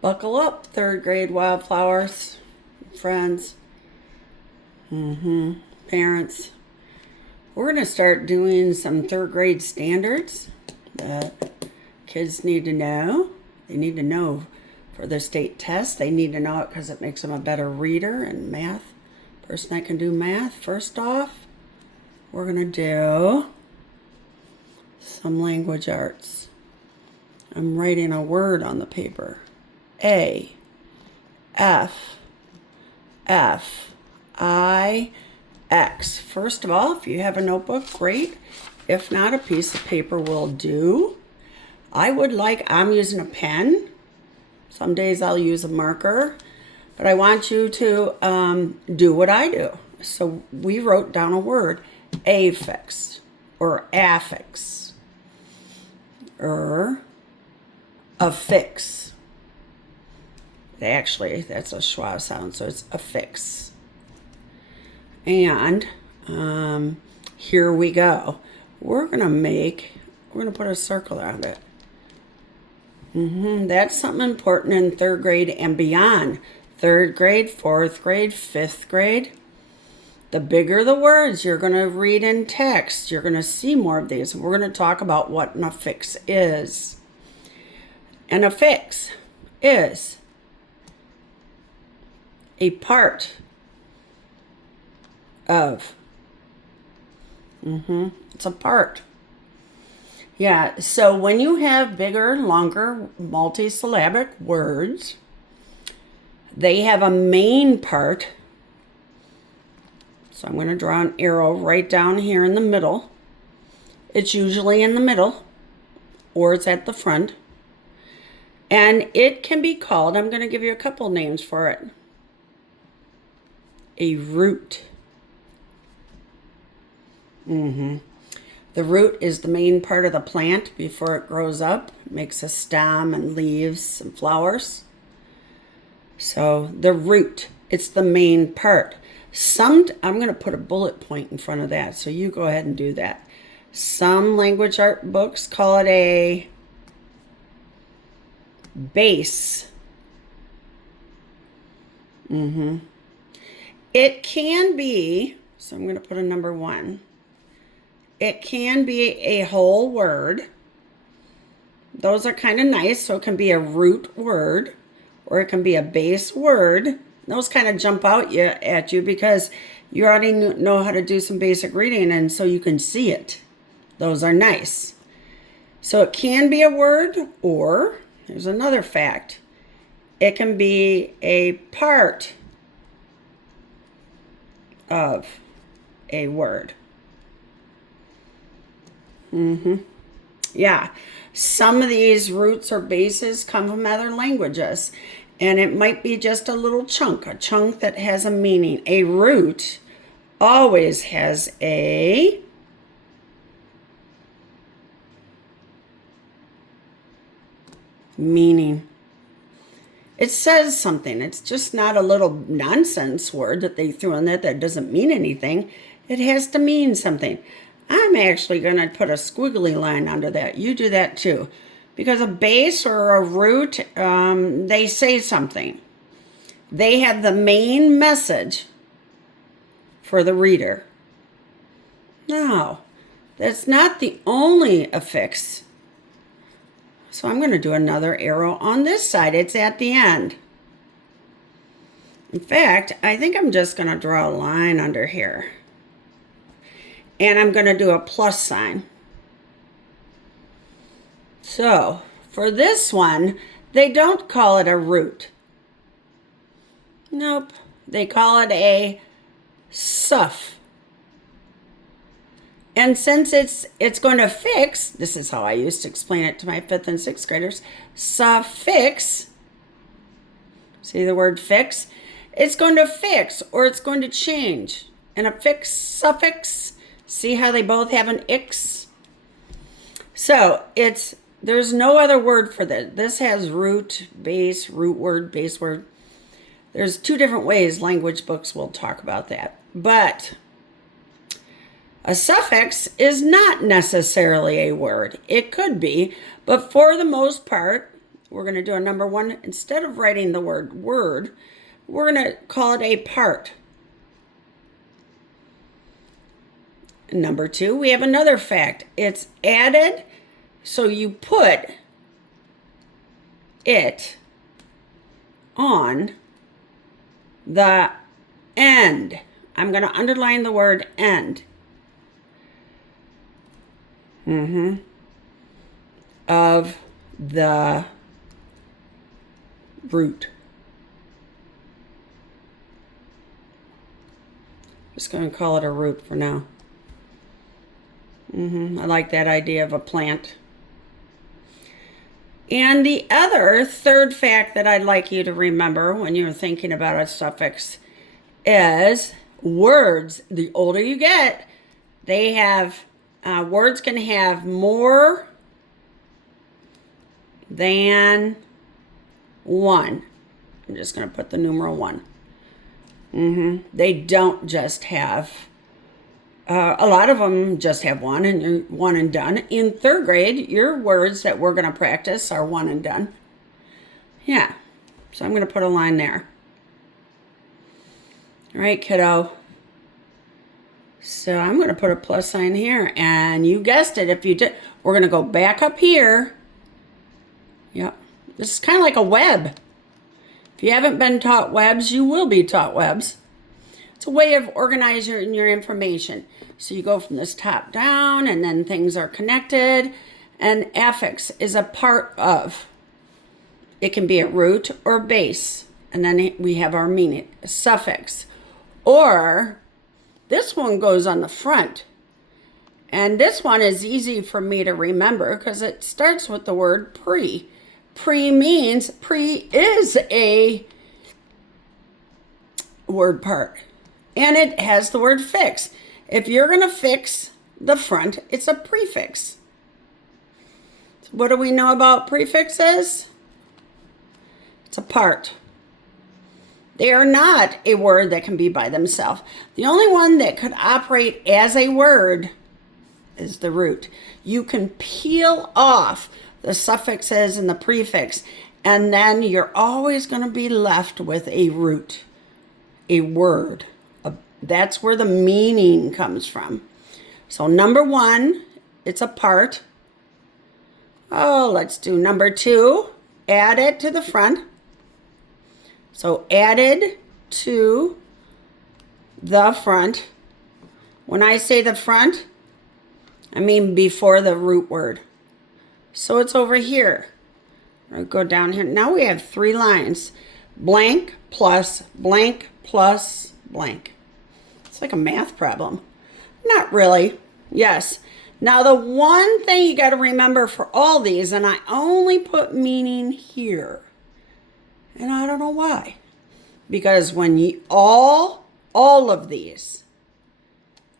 Buckle up, third grade wildflowers, friends, parents. We're going to start doing some third grade standards that kids need to know. They need to know for the state test. They need to know it because it makes them a better reader and math. Person that can do math, first off, we're going to do some language arts. I'm writing a word on the paper. A, F, F, I, X. First of all, if you have a notebook, great. If not, a piece of paper will do. I'm using a pen. Some days I'll use a marker. But I want you to do what I do. So we wrote down a word, affix, or affix, or affix. Actually, that's a schwa sound, so it's affix. And here we go. We're gonna put a circle around it. That's something important in third grade and beyond. Third grade, fourth grade, fifth grade. The bigger the words you're going to read in text, you're going to see more of these. We're going to talk about what an affix is. An affix is a part of. It's a part. Yeah, so when you have bigger, longer, multisyllabic words, they have a main part. So I'm going to draw an arrow right down here in the middle. It's usually in the middle, or it's at the front. And it can be called, I'm going to give you a couple names for it. A root. The root is the main part of the plant before it grows up. It makes a stem and leaves and flowers. So the root, it's the main part. I'm going to put a bullet point in front of that, so you go ahead and do that. Some language art books call it a base. It can be, so I'm going to put a number 1. It can be a whole word. Those are kind of nice, so it can be a root word, or it can be a base word. Those kind of jump out at you because you already know how to do some basic reading, and so you can see it. Those are nice. So it can be a word, or here's another fact. It can be a part of a word. Yeah, some of these roots or bases come from other languages, and it might be just a little chunk, a chunk that has a meaning. A root always has a meaning. It says something. It's just not a little nonsense word that they threw in there that doesn't mean anything. It has to mean something. I'm actually going to put a squiggly line under that. You do that too. Because a base or a root, they say something. They have the main message for the reader. Now, that's not the only affix. So I'm going to do another arrow on this side. It's at the end. In fact, I think I'm just going to draw a line under here. And I'm going to do a plus sign. So, for this one, they don't call it a root. Nope. They call it a suff. And since it's going to fix, this is how I used to explain it to my 5th and 6th graders, suffix, see the word fix? It's going to fix or it's going to change. And a fix, suffix, see how they both have an ix? So there's no other word for this. This has root, base, root word, base word. There's 2 different ways language books will talk about that. But a suffix is not necessarily a word. It could be, but for the most part, we're going to do a number 1. Instead of writing the word word, we're going to call it a part. Number 2, we have another fact. It's added, so you put it on the end. I'm going to underline the word end. Of the root. Just going to call it a root for now. I like that idea of a plant. And the other third fact that I'd like you to remember when you're thinking about a suffix is words. The older you get, they have, words can have more than 1. I'm just going to put the numeral 1. They don't just have, a lot of them just have 1 and you're 1 and done. In 3rd grade, your words that we're going to practice are 1 and done. Yeah, so I'm going to put a line there. All right, kiddo. So I'm going to put a plus sign here, and you guessed it. If you did, we're going to go back up here. Yep, this is kind of like a web. If you haven't been taught webs, you will be taught webs. It's a way of organizing your information. So you go from this top down, and then things are connected. And affix is a part of. It can be a root or base. And then we have our meaning, a suffix. Or this one goes on the front. And this one is easy for me to remember because it starts with the word pre. Pre means, pre is a word part. And it has the word fix. If you're going to fix the front, it's a prefix. So what do we know about prefixes? It's a part. They are not a word that can be by themselves. The only one that could operate as a word is the root. You can peel off the suffixes and the prefix, and then you're always going to be left with a root, a word. That's where the meaning comes from. So number 1, it's a part. Oh, let's do number 2. Add it to the front. So added to the front. When I say the front, I mean before the root word. So it's over here. I'll go down here. Now we have 3 lines. Blank plus blank plus blank. It's like a math problem. Not really. Yes. Now the one thing you got to remember for all these, and I only put meaning here, and I don't know why, because when you all of these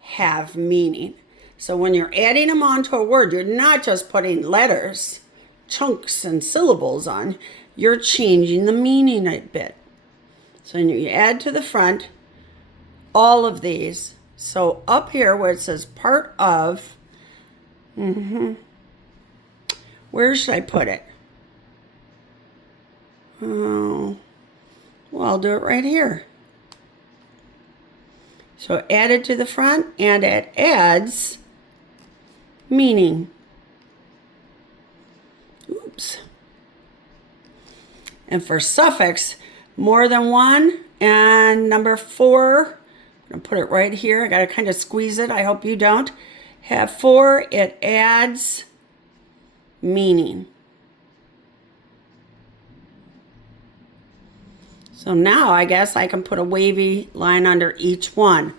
have meaning. So when you're adding them onto a word, you're not just putting letters, chunks, and syllables on. You're changing the meaning a bit. So you add to the front all of these. So up here where it says part of, where should I put it? Oh, well, I'll do it right here. So added to the front, and it adds meaning. Oops. And for suffix, more than 1, and number 4, I'm going to put it right here. I got to kind of squeeze it. I hope you don't. Have 4, it adds meaning. So now I guess I can put a wavy line under each one.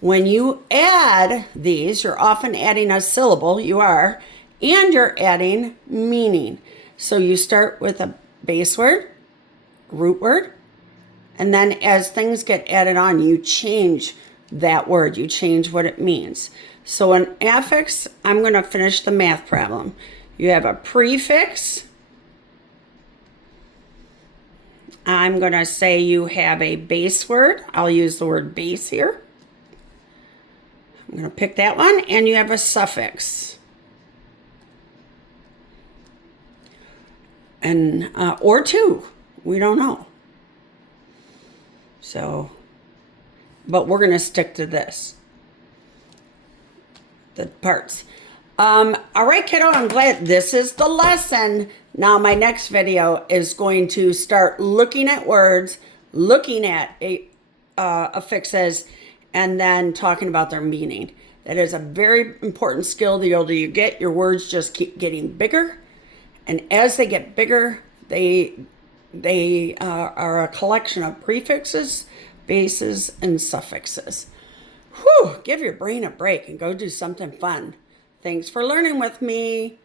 When you add these, you're often adding a syllable, you are, and you're adding meaning. So you start with a base word, root word, and then as things get added on, you change that word. You change what it means. So in affix, I'm going to finish the math problem. You have a prefix. I'm going to say you have a base word. I'll use the word base here. I'm going to pick that one. And you have a suffix. and or 2. We don't know. So, but we're going to stick to this. The parts. All right, kiddo, I'm glad this is the lesson. Now my next video is going to start looking at words, looking at affixes, and then talking about their meaning. That is a very important skill. The older you get, your words just keep getting bigger. And as they get bigger, they are a collection of prefixes, bases, and suffixes. Whew, give your brain a break and go do something fun. Thanks for learning with me.